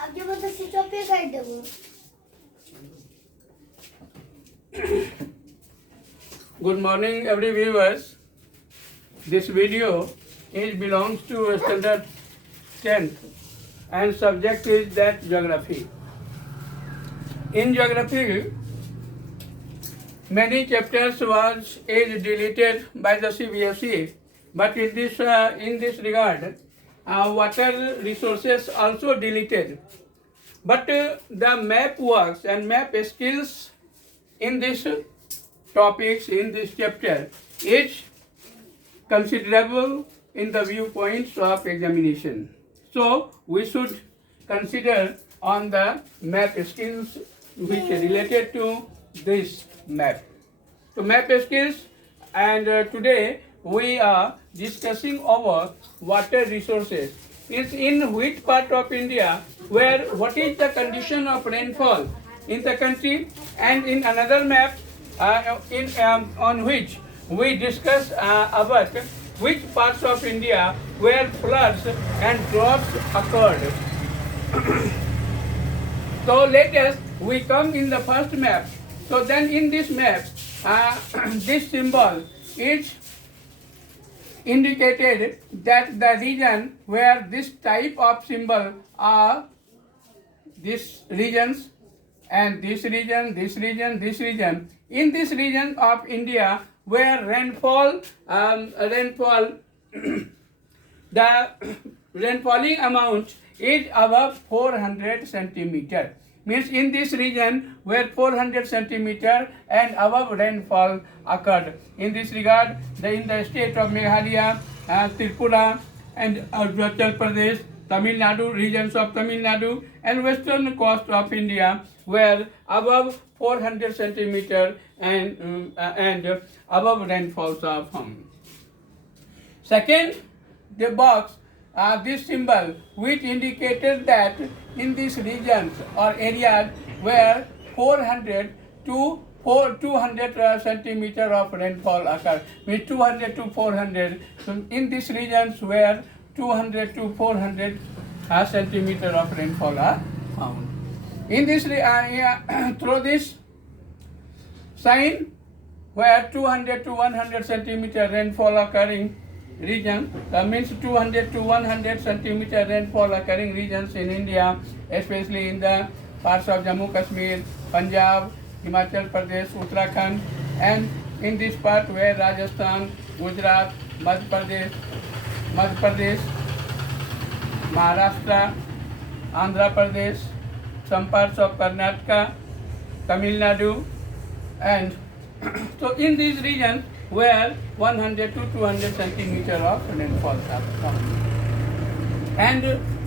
आप जो मतलब स्विच ऑफ पे कर दो। Good morning, every viewers. This video belongs to standard 10th and subject is that geography. In geography, many chapters is deleted by the CBSE, but in this regard, water resources also deleted. But the map works and map skills in this topics in this chapter is considerable in the viewpoints of examination. So we should consider on the map skills which are related to this map. So map skills, and today we are discussing over water resources. It's in which part of India where what is the condition of rainfall in the country, and in another map on which we discuss about which parts of India where floods and droughts occurred. So let us, we come in the first map. So then in this map, this symbol is indicated that the region where this type of symbol are these regions, and this region, this region, this region. In this region of India where rainfall, the rainfalling amount is above 400 centimeter. Means in this region where 400 centimeter and above rainfall occurred. In this regard, in the state of Meghalaya, Tripura and Arunachal Pradesh, Tamil Nadu, regions of Tamil Nadu and western coast of India where above 400 centimeter and above rainfalls are found. Second, the box, this symbol which indicated that in these regions or areas where 400 to 200 centimeter of rainfall occur, means 200 to 400. So in these regions where 200 to 400 centimeter of rainfall are found. In this, through this sign where 200 to 100 centimeter rainfall occurring region, that means 200 to 100 centimeter rainfall occurring regions in India, especially in the parts of Jammu Kashmir, Punjab, Himachal Pradesh, Uttarakhand, and in this part where Rajasthan, Gujarat, Madhya Pradesh, Maharashtra, Andhra Pradesh, some parts of Karnataka, Tamil Nadu, and so in these regions where 100 to 200 centimeter of rainfall are found. And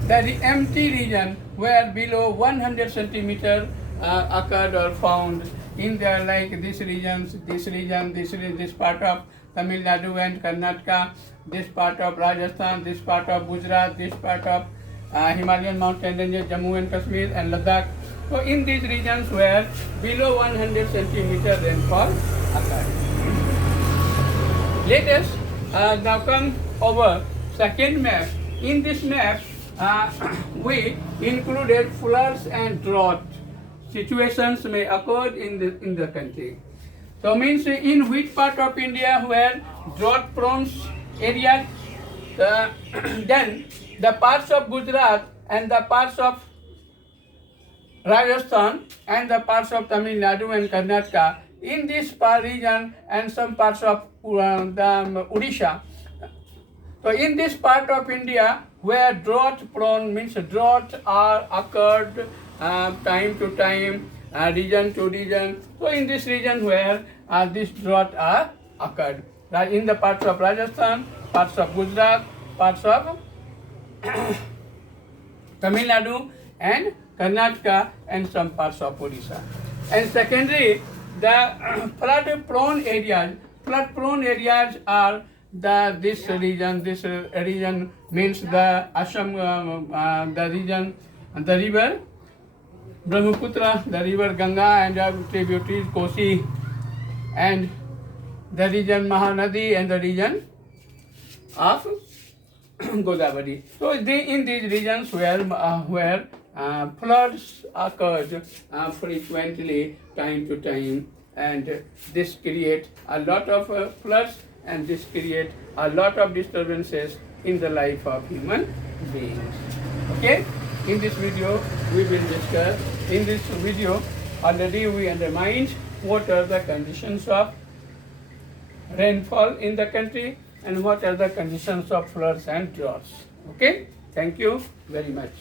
the empty region where below 100 centimeter occurred or found in there, like this region, this part of Tamil Nadu and Karnataka, this part of Rajasthan, this part of Gujarat, this part of Himalayan mountain ranges, Jammu and Kashmir and Ladakh. So in these regions where below 100 centimeter rainfall occurred. Let us now come over second map. In this map, we included floods and drought situations may occur in the country. So means in which part of India where drought prone areas, then the parts of Gujarat and the parts of Rajasthan and the parts of Tamil Nadu and Karnataka, in this region and some parts of Odisha. So in this part of India where drought prone means drought are occurred time to time, region to region. So in this region where this drought are occurred, in the parts of Rajasthan, parts of Gujarat, parts of Tamil Nadu and Karnataka and some parts of Odisha. And secondly, the flood prone areas are this region means the Assam, the region, the river Brahmaputra, the river Ganga and tributaries Kosi, and the region Mahanadi and the region of Godavari. So in these regions where floods occurred frequently time to time, and this create a lot of floods, and this create a lot of disturbances in the life of human beings. Okay, in this video we will discuss, in this video already we undermined what are the conditions of rainfall in the country and what are the conditions of floods and droughts. Okay, thank you very much.